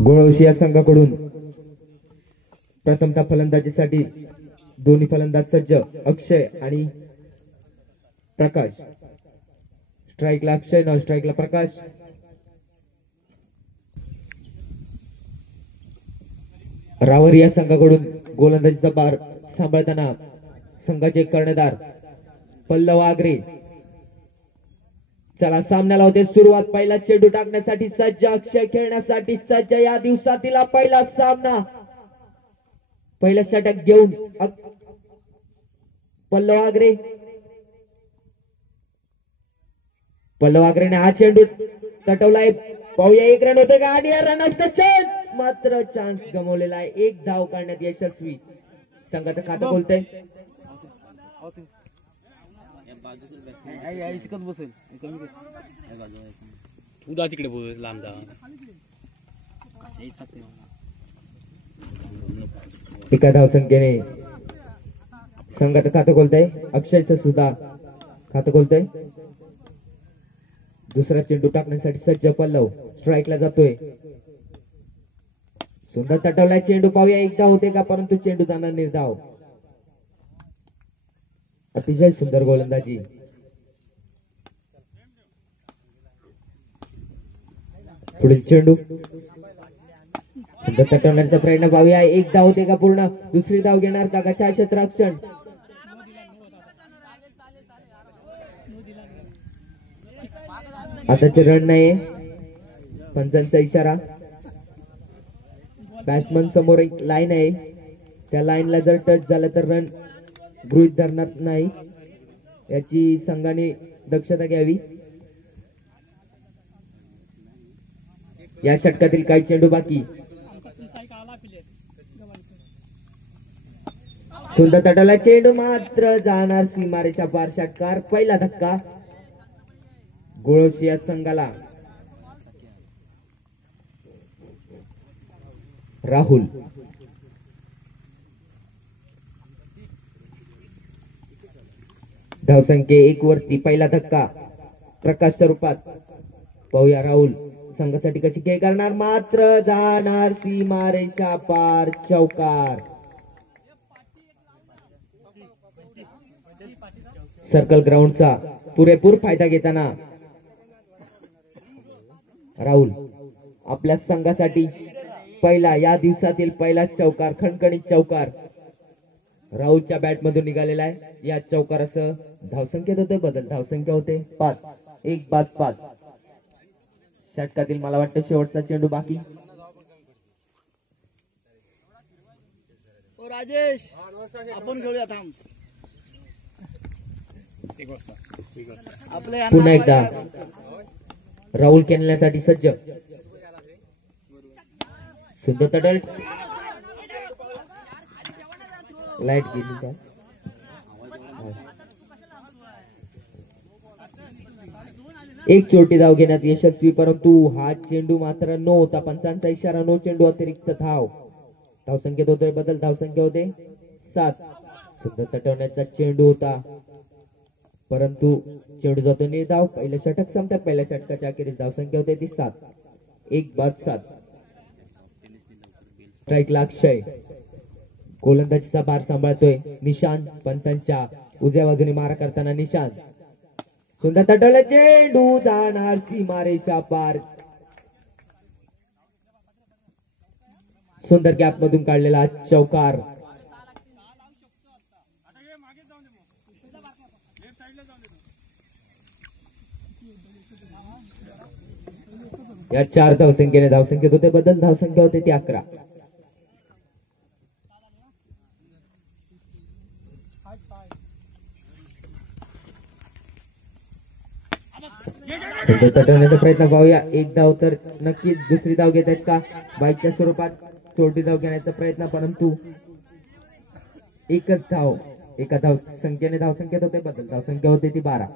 गोळवशी या संघाकडून प्रथमतः फलंदाजीसाठी दोन्ही फलंदाज सज्ज अक्षय आणि प्रकाश. स्ट्राईकला अक्षय, नॉन स्ट्राईकला प्रकाश. रावर या संघाकडून गोलंदाजीचा बार सांभाळताना संघाचे कर्णधार पल्लव आगरे. चला सामन्याला होते सुरुवात. पहिला चेंडू टाकण्यासाठी सज्ज अक्षय, खेळण्यासाठी सज्ज. या दिवसातील पहिला सामना. पहिला षटक घेऊन पल्लव आगरे. पल्लव आगरेने हा चेंडू तटवलाय. पाहूया एक रन होते का आणि रन ऑफ द चान्स. मात्र चान्स गमावलेला आहे. एक धाव काढण्यात यशस्वी. संघाचं खातं बोलतंय तिकडे बोल लांब जा. एका धावसंख्येने संघाचं खातं खोलतंय. अक्षयचं सुद्धा खातं खोलतंय. दुसरा चेंडू टाकण्यासाठी सज्ज पल्लव. स्ट्राईकला जातोय. सुंदर तटवलाय चेंडू. पाहूया एकदा होते का, परंतु चेंडू जाणार निर्धाव. अतिशय सुंदर गोलंदाजी. पुढील चेंडू सुंदर तटवण्याचा प्रयत्न. पाहूया एकदा होते का पूर्ण. दुसरी धाव घेणार का गचा क्षेत्ररक्षण. आताचे रन नाही. पंचांचा इशारा. बॅट्समन समोर एक लाईन आहे. त्या लाईनला जर टच झालं तर रन गृहीत धरणार नाही. याची संघाने दक्षता घ्यावी. या षटकातील काही चेंडू बाकी. सुंदर तटवला चेंडू मात्र जाणार सीमारेषा पार. षटकार. पहिला धक्का गोळवशी या संघाला. राहुल धावसंख्ये 1 वरती. पहिला धक्का प्रकाश स्वरूपात. पाहूया राहुल संघासाठी कशी खेळ करणार. मात्र जाणार सीमारेषा पार. चौकार. सर्कल ग्राउंडचा पुरेपूर फायदा घेताना राहुल आपल्या संघासाठी पहिला, या दिवसातील पहिला चौकार, खणखणीत चौकार राहुलच्या बॅट मधून निघालेला आहे. या चौकारासह धावसंख्येत होते बदल. धावसंख्या होते 5. 1 बाद 5. षटकातील मला वाटतं शेवटचा चेंडू बाकी. राजेश आपण घेऊया थांब. पुन्हा एकदा राहुल खेळण्यासाठी सज्ज. सुंदर तटल. लाईट गेली का. एक छोटी धाव घेण्यात यशस्वी, परंतु हा चेंडू मात्र नो होता. पंचांचा इशारा. नो चेंडू. अतिरिक्त धाव. धावसंख्येत होतोय बदल. धावसंख्या होते 7. सुंदर तटवण्याचा चेंडू होता, परंतु चेंडू जातो निर्धाव. पहिलं षटक संपतात. पहिल्या षटकाच्या अखेरीस धावसंख्या होते ती 7. 1 बाद 7. स्ट्राईकला अक्षय. गोलंदाजीचा भार सांभाळतोय निशांत. पंतांच्या उजव्या बाजूने मारा करताना निशांत. सुंदर तटवला चेंडू जाणार सीमारेषा पार. सुंदर गॅप मधून काढलेला चौकार. या 4 धावसंख्येने धावसंख्येत होते बदल. धावसंख्या होते ती 11. तटवण्याचा प्रयत्न. पाहूया एक धाव तर नक्कीच. दुसरी धाव घेत आहेत का बाईकच्या स्वरूपात. छोटी धाव घेण्याचा प्रयत्न, परंतु एकच धाव. एका धाव संख्येने धावसंख्येत होते बदल. धावसंख्या होते ती 12.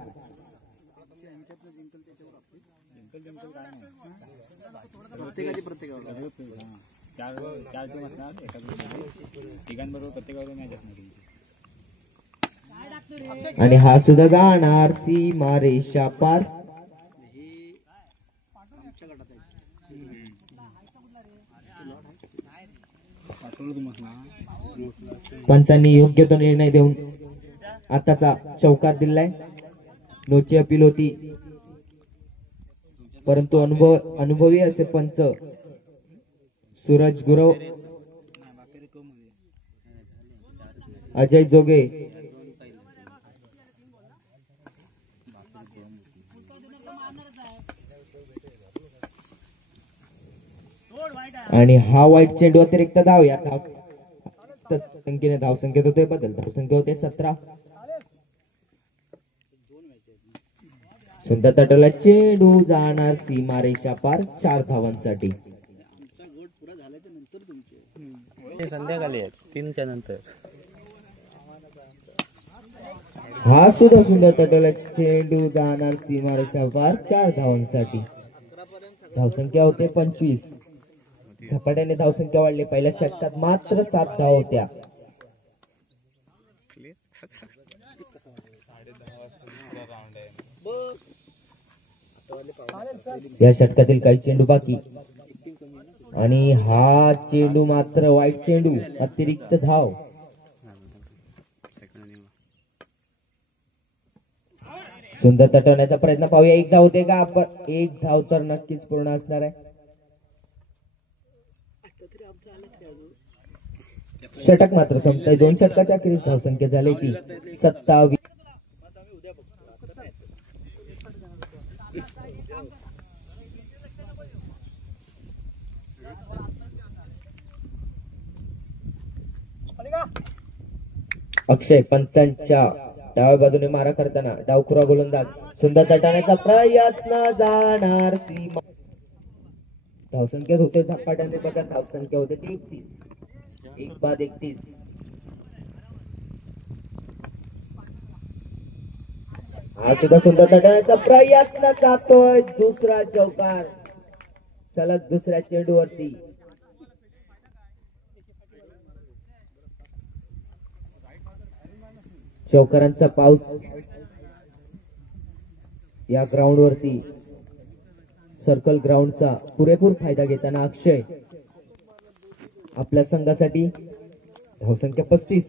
आणि हा सुद्धा जाणार सीमारेषा पार. पंचांनी योग्य तो निर्णय देऊन आताचा चौकार दिलाय. नोची अपील होती, परंतु अनुभवी असे पंच सूरज गुरव, अजय जोगे आणि हा वाईट चेंडू अतिरिक्त धाव. या संख्येने धावसंख्येत होते बदल. धावसंख्या होते 17. सुंदर तटवला चेंडू जाणार सीमारेषा पार 4 धावांसाठी. संध्याकाळी 3च्या नंतर. हा सुद्धा सुंदर तटवला चेंडू जाणार सीमारेषा पार 4 धावांसाठी. धावसंख्या होते 25. झपाट्याने धावसंख्या वाढली. पहिल्या षटकात मात्र 7 धावा होत्या. या षटकातील काही चेंडू बाकी आणि हा चेंडू मात्र वाईट चेंडू, अतिरिक्त धाव. सुंदर तटवण्याचा प्रयत्न पाहूया. 1 धाव होते का? आपण 1 धाव तर नक्कीच पूर्ण असणार आहे. षटक मात्र संपतंय. 2 षटकाच्या अखेरीस धावसंख्या झाली ती 27. अक्षय पंचांच्या डाव्या बाजूने मारा करताना डावखुरा गोलंदाज. सुंदर तटवण्याचा प्रयत्न जाणार सीमा. धावसंख्येत होते झपाट्याने बघा. धावसंख्या होते 31. 1 बाद 31. हा सुद्धा सुंदर तटवण्याचा प्रयत्न जातोय. दुसरा चौकार सलग दुसऱ्या चेंडूवरती. चौकारांचा पाऊस या ग्राउंड वरती, सर्कल ग्राउंडचा पुरेपूर फायदा घेताना अक्षय आपल्या संघासाठी. धावसंख्या 35.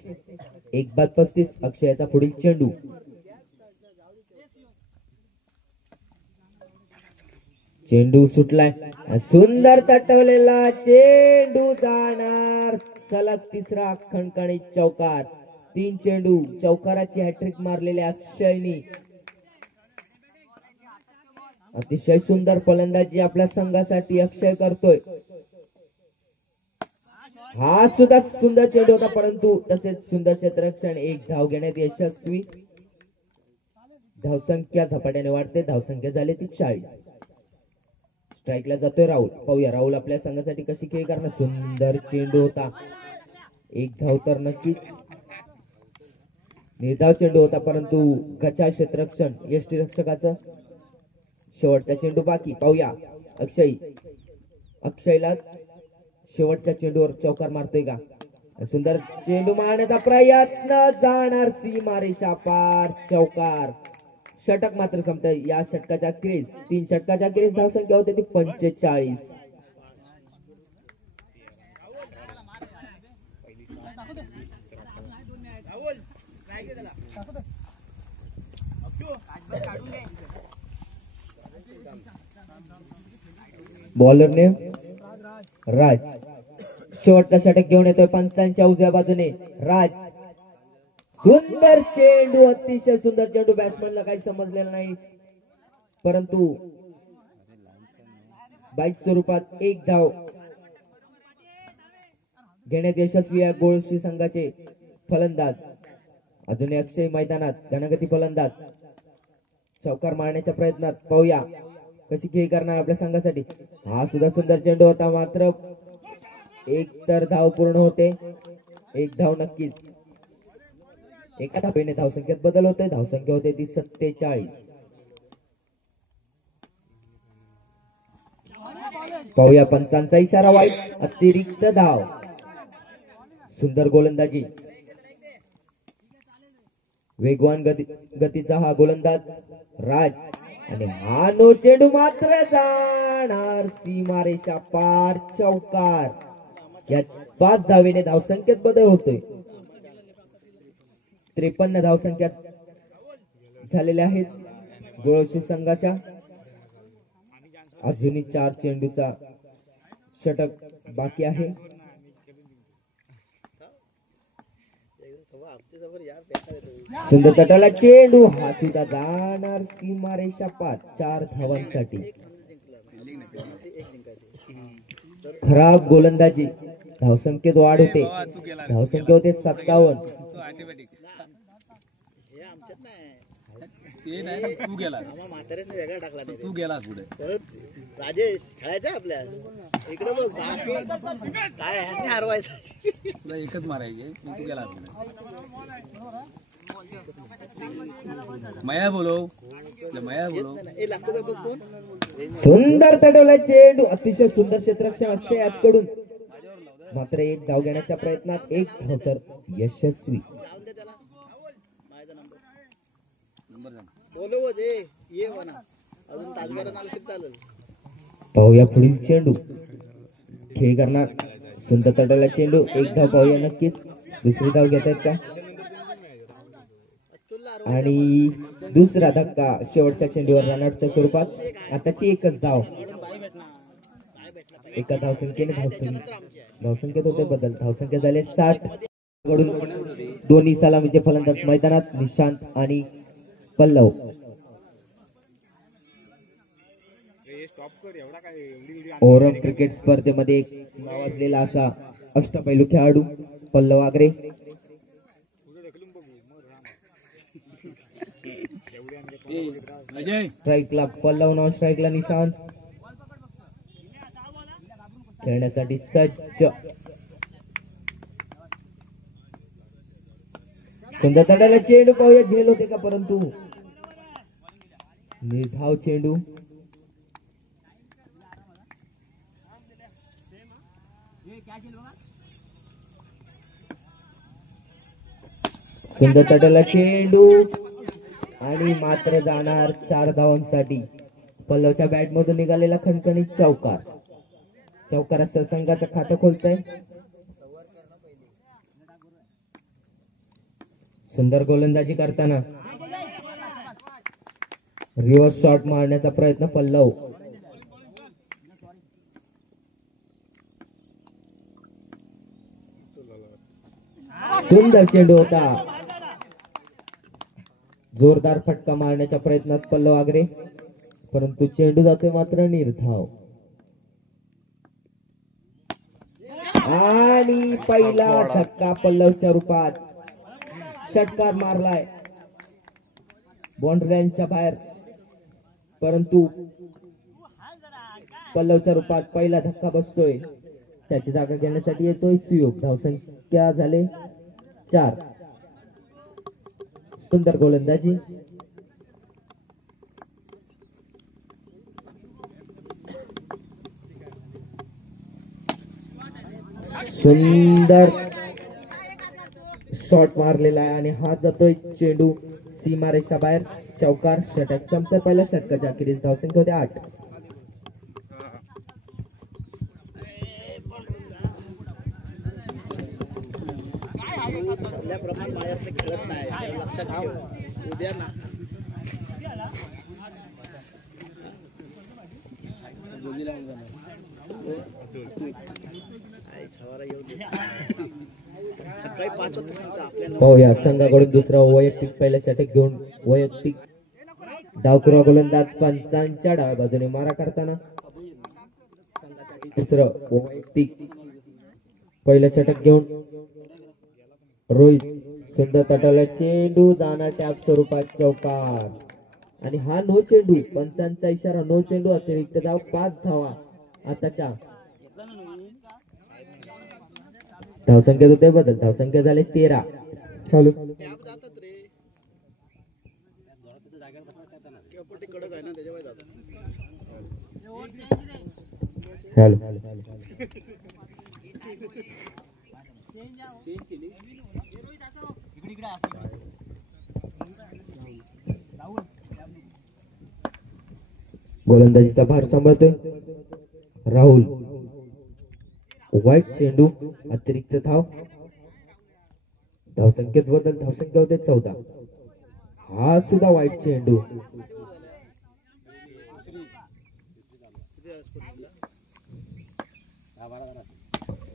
1 बाद 35. अक्षयाचा पुढील चेंडू. चेंडू सुटलाय. सुंदर तटवलेला चेंडू जाणार सलग तिसरा खणखणीत चौकार. 3 चेंडू चौकाराची हॅट्रिक मारलेल्या अक्षयनी. अतिशय सुंदर फलंदाजी आपल्या संघासाठी अक्षय करतोय. हा सुद्धा सुंदर चेंडू होता, परंतु तसेच सुंदर क्षेत्ररक्षण. 1 धाव घेण्यात यशस्वी. धावसंख्या झपाट्याने वाढते. धावसंख्या झाली ती 40. स्ट्राईकला जातोय राहुल. पाहूया राहुल आपल्या संघासाठी कशी खेळ करणार. सुंदर चेंडू होता. 1 धाव तर नक्कीच. निर्धाव चेंडू होता, परंतु गचा क्षेत्ररक्षण यष्टी रक्षकाचं. शेवटचा चेंडू बाकी. पाहूया अक्षयला शेवटच्या चेंडूवर चौकार मारतोय का. सुंदर चेंडू मारण्याचा प्रयत्न जाणार सीमारेषा पार. चौकार. षटक मात्र संपतंय. या षटकाच्या अखेरीस 3 षटकाच्या अखेरीस धावसंख्या होते ती 45. बॉलरने राज शेवटचा षटक घेऊन येतोय पंचांच्या उजव्या बाजूने. राज सुंदर चेंडू, अतिशय सुंदर चेंडू. बॅट्समॅनला काही समजलेलं नाही, परंतु बाईक स्वरूपात 1 धाव घेण्यात यशस्वी आहे गोळशी संघाचे फलंदाज. अजूनही अक्षय मैदानात. घनगती फलंदाज चौकार मारण्याच्या प्रयत्नात. पाहूया कशी खेळ करणार आपल्या संघासाठी. हा सुद्धा सुंदर चेंडू होता, मात्र 1 तर धाव पूर्ण होते. 1 धाव नक्कीच. एका धावेने धावसंख्येत बदल होतोय. धावसंख्या होते ती 47. पाहूया पंचांचा इशारा वाईट. अतिरिक्त धाव. सुंदर गोलंदाजी. वेगवान गतीचा हा गोलंदाज राज. आणि हा नो चेंडू मात्र जाणार सीमारेषा पार. चौकार. या 5 धावेने धावसंख्येत बदल होतोय. 53 धावसंख्या झालेल्या आहेत गोळशी संघाच्या. अजूनही 4 चेंडूचा षटक बाकी आहे. सुंदर तटाला चेंडू, हा सुद्धा जाणार सीमारेषा पार 4 धावांसाठी. खराब गोलंदाजी, धावसंख्येत वाढ होते, धावसंख्या होते 57. तू गेला वेगळा टाकला नाही तू गेला पुढे राजेश खेळायचा आपल्या इकडे बघ बाकी काय ह्यांनी हरवायचं तुला एकच मारायचे तू गेला पुढे. मया बोलव मया बोलव. हे लागतो का बघ कोण सुंदर तटवला चेंडू, अतिशय सुंदर क्षेत्ररक्षण अक्षय यादकडून. मात्र एक धाव घेण्याच्या प्रयत्नात एक धाव तर यशस्वी. लावून दे त्याला माझा नंबर बोलव दे ये म्हणा अजून ताजबारा नाला किती चालेल. पाहूया पुढील चेंडू, खेळ करणार सुंदर तटवला चेंडू, एक धाव पाहूया नक्कीच. दुसरी धाव घेत आहेत का आणि दुसरा धक्का शेवटच्या चेंडूवर रनआउटच्या स्वरूपात. आताची एकच धाव, एका धावसंख्येने धावसंख्येत होते बदल. धावसंख्या झाले 60 कडून. दोन्ही सलामीचे फलंदाज मैदानात, निशांत आणि पल्लव. ओरम क्रिकेट स्पर्धेमध्ये एक नावाजलेला असा अष्टपैलू खेळाडू पल्लव आगरे. स्ट्राईकला पल्लव नाव, स्ट्राईकला निशांत. खेळण्यासाठी सज्ज. सुंदर तटाला चेंडू, पाहूया झेल होते का परंतु निर्धाव चेंडू. सुंदर तटाला चेंडू आणि मात्र जाणार 4 धावांसाठी. पल्लवच्या बॅट मधून निघालेला खणखणीत चौकार. चौकारासह संघाचं खातं खोलतंय. सुंदर गोलंदाजी करताना रिव्हर्स शॉट मारण्याचा प्रयत्न पल्लव. सुंदर चेंडू होता, जोरदार फटका मारण्याच्या प्रयत्नात पल्लव आगरे, परंतु चेंडू जातोय मात्र निर्धाव. आणि पहिला धक्का पल्लवच्या रूपात. षटकार मारलाय बाउंड्रीच्या बाहेर, परंतु पल्लवच्या रूपात पहिला धक्का बसतोय. त्याची जागा घेण्यासाठी येतोय सुयोग. धावसंख्या झाले 4. सुंदर गोलंदाजी. सुंदर शॉट मारलेला आहे आणि हात जातोय चेंडू सीमारेषा बाहेर. चौकार. षटक संपतं. पहिल्या षटकाच्या अखेरीस धावसंख्या होते 8. प्रमाण माझ्यातले खेळत नाही लक्षात ठेव उद्या ना. सकाळी 5 वाजता आपल्याला पाहूया संघाकडून दुसरा वैयक्तिक पहिलं षटक घेऊन वैयक्तिक डावखुरा गोलंदाज पंचांच्या डाव्या बाजूने मारा करताना. दुसरं वैयक्तिक पहिलं षटक घेऊन रोहित. सुंदर तटवला चेंडू, जाणार टॅप स्वरूपात चौकार. आणि हा नो चेंडू, पंचांचा इशारा नो चेंडू. अतिरिक्त धाव 5 धावा आताच्या. धावसंख्येत होते बदल. धावसंख्या झाले 13. चालू गोलंदाजीचा भार सांभाळतोय राहुल. वाईट चेंडू, अतिरिक्त धाव. धावसंख्येत बदल, धावसंख्या होते 14. हा सुद्धा वाईट चेंडू.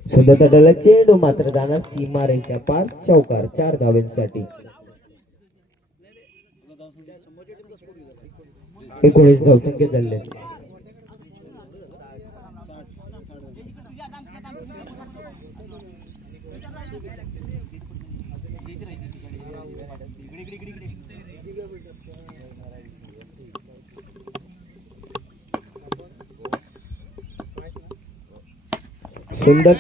सुंदर तटला चेंडू मात्र जाणार सीमारेषा पार. चौकार 4 धावांसाठी. 19 धावसंख्या चालले. सुंदर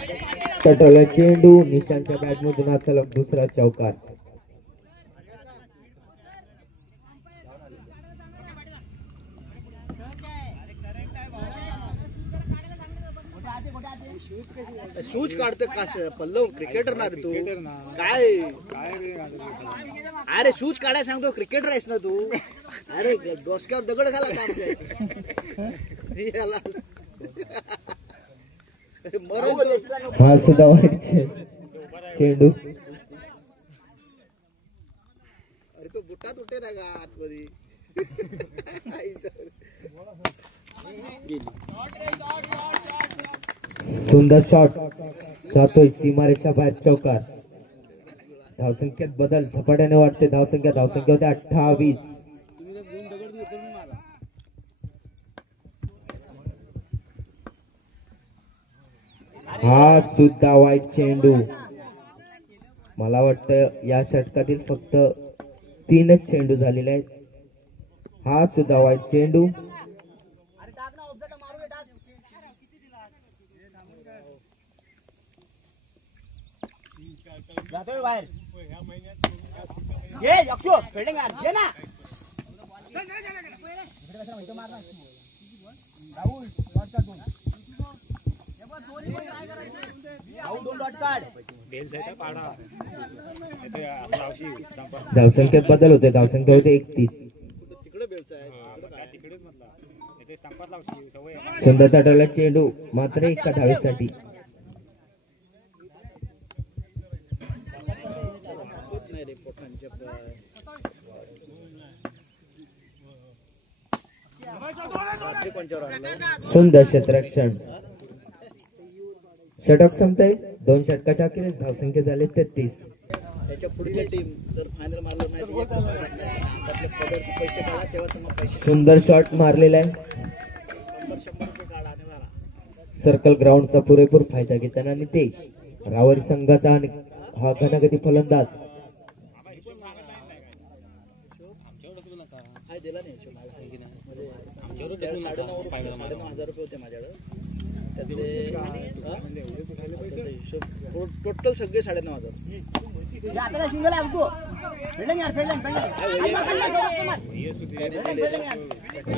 तटवला चेंडू. निशांच्या बॅट मधून हा सलग दुसरा चौकार. शूज काढतो का पल्लव? क्रिकेटर ना रे तू काय? अरे शूज काढाय सांगतो, क्रिकेटर आहेस ना तू? अरे डोसक्यावर दगड झाला का आमच्या याला? हा सुद्धा वाईट चेंडू. अरे तो बुटात उठे ना का आतमध्ये? सुंदर शॉट जातोय सीमारेषा बाहेर. चौकार. धावसंख्येत बदल झपाट्याने वाटते. धावसंख्या होते 28. हा सुद्धा वाईट चेंडू. मला वाटतं या षटकातील फक्त 3च चेंडू झालेले आहेत. हा सुद्धा वाईट चेंडू. बाहेर ये अक्षो फिल्डिंग यार ये ना. धावसंख्येत बदल होते. धावसंख्या होते 31. सुंदर तटवला चेंडू मात्र 1 धावेसाठी. सुंदर क्षेत्ररक्षण. षटक संपतंय. 2 षटकाच्या अखेरीस धावसंख्या झाले 33. त्याच्या पुढील टीम जर फायनल मारलं नाही तर आपल्या पदरचे पैसे काढा, तेव्हा तुम्हाला पैसे. सुंदर शॉट मारलेला आहे. 100 रुपये काढा आणि मारा. सर्कल ग्राउंडचा पुरेपूर फायदा घेताना नितेश रावरी संघाचा आणि हा घनगती फलंदाज. काय दिला नाही म्हणजे 9,500 रुपये होते माझ्याकडे. त्यातले टोटल सगळे 9,500.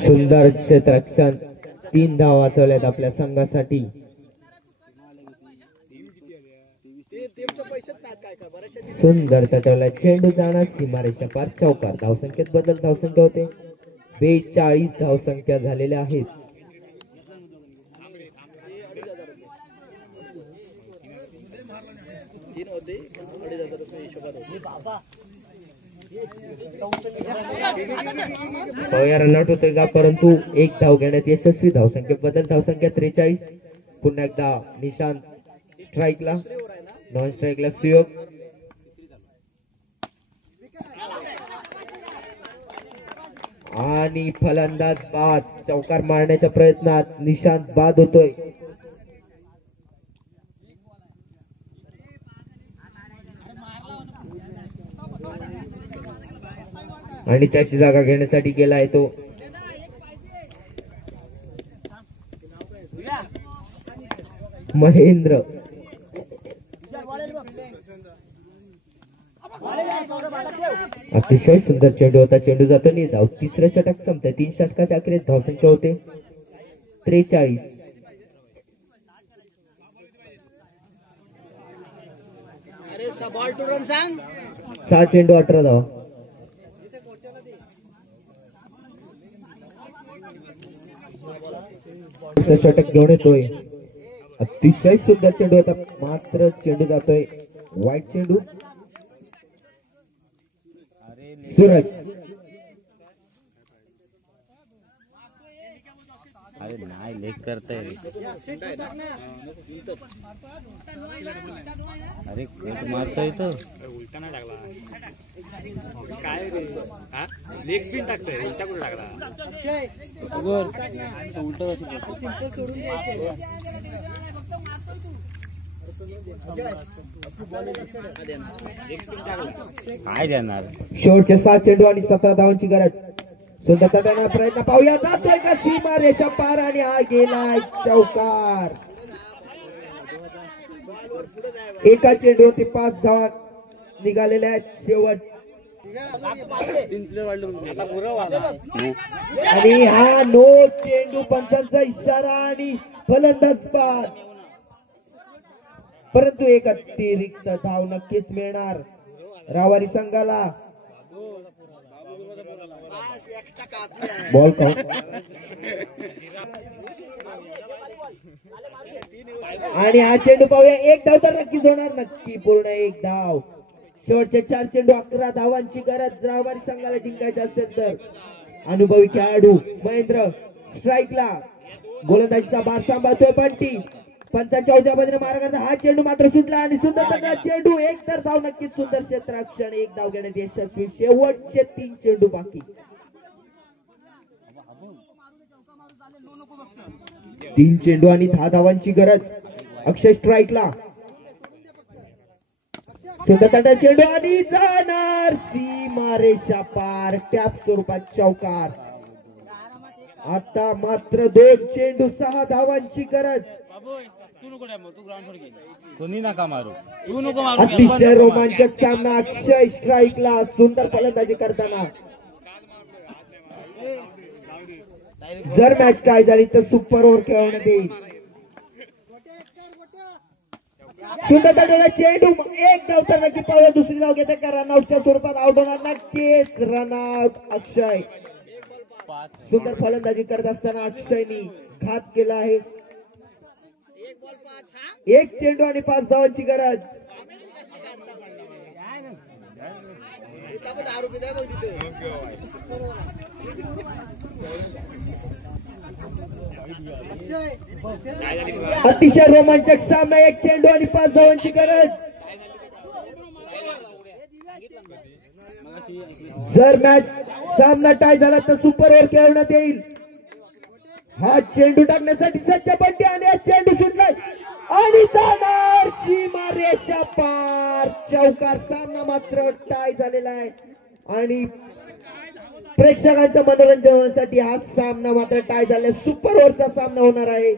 सुंदर क्षेत्ररक्षण. 3 धावा वाचवल्यात आपल्या संघासाठी. सुंदर तटवला चेंडू जाणार सीमारेषा पार. चौकार. धावसंख्येत बदल. धावसंख्या होते 42. धावसंख्या झालेल्या आहेत. रनआउट होतोय का? परंतु 1 धाव घेण्यात यशस्वी. धावसंख्येत बदल. धावसंख्या 43. पुन्हा एकदा निशांत स्ट्राईकला. नॉन स्ट्राईकला सुयोग. आणि फलंदाज बाद. चौकार मारण्याच्या प्रयत्नात निशांत बाद होतोय. आणि त्याची जागा घेण्यासाठी गेला आहे तो महेंद्र. अतिशय सुंदर चेंडू होता. चेंडू जातो नाही धाव. 3रं षटक संपतंय. 3 षटकाच्या अखेरीस धावसंख्या होते 43. अरे बॉल टू रन सांग. 6 चेंडू 18 धावा. षटक घेऊन येतोय. अतिशय सुंदर चेंडू होता. मात्र चेंडू जातोय वाईट चेंडू. सूरज अरे नाही लेग करताय अरे कोट मारतोय तो उलटा नाही टाकला काय रे हा लेग स्पिन टाकतोय उलटा कुठे टाकला काय देणार शेवटचे 7 चेंडू आणि 17 धावांची गरज. सुंदर तटण्याचा प्रयत्न पाहूया. जातोय का सीमा रेषा पार आणि हा गेलाय चौकार. एका चेंडूवरती 5 धावा निघालेल्या आहेत. शेवट आणि हा नो चेंडू, पंचांचा इशारा आणि फलंदाज बाद. परंतु एक अतिरिक्त धाव नक्कीच मिळणार रावारी संघाला. बॉल काउंट आणि हा चेंडू पाहूया. एक धाव तर नक्कीच होणार. नक्की पूर्ण एक धाव. शेवटचे 4 चेंडू 11 धावांची गरज रावारी संघाला जिंकायचे असेल तर. अनुभवी खेळाडू महेंद्र स्ट्राईकला. गोलंदाजीचा भार सांभाळतोय बंटी. पंचांच्या उजव्या बाजूने मार्गाचा हा चेंडू मात्र सुटला आणि सुंदर चेंडू. एक तर धाव नक्कीच. सुंदर क्षेत्ररक्षण. एक धाव घेण्यात यशस्वी. शेवटचे 3 चेंडू बाकी. 3 चेंडू आणि 10 धावांची गरज. अक्षय स्ट्राईकला. सुंदर चेंडू आणि जाणार सीमारेषा पार. टॅप स्वरूपात चौकार. आता मात्र 2 चेंडू 6 धावांची गरज. कोणी नका मारू अतिशय रोमांचक सामना. अक्षय स्ट्राईकला. सुंदर फलंदाजी करताना. जर मॅच टाय झाली तर सुपर ओव्हर खेळवण्यात येईल. सुंदर तटलेला चेंडू. एक धाव तर नक्की पाहूया. दुसरी धाव घेते का रनआउटच्या स्वरूपात आउट होणार. नक्कीच रनआउट अक्षय. सुंदर फलंदाजी करत असताना अक्षयनी घात केला आहे. 1 चेंडू आणि 5 धावांची गरज. अतिशय रोमांचक सामना. 1 चेंडू आणि 5 धावांची गरज. जर मॅच सामना टाय झाला तर सुपर ओव्हर खेळवण्यात येईल. हा चेंडू टाकण्यासाठी सज्ज बंटी आणि हा चेंडू सुटलाय आणि जाणार सीमारेषा पार. चौकार. सामना मात्र टाय झालेला आहे आणि प्रेक्षकांचं मनोरंजन होण्यासाठी हा सामना मात्र टाय झाला. सुपर ओव्हरचा सामना होणार आहे.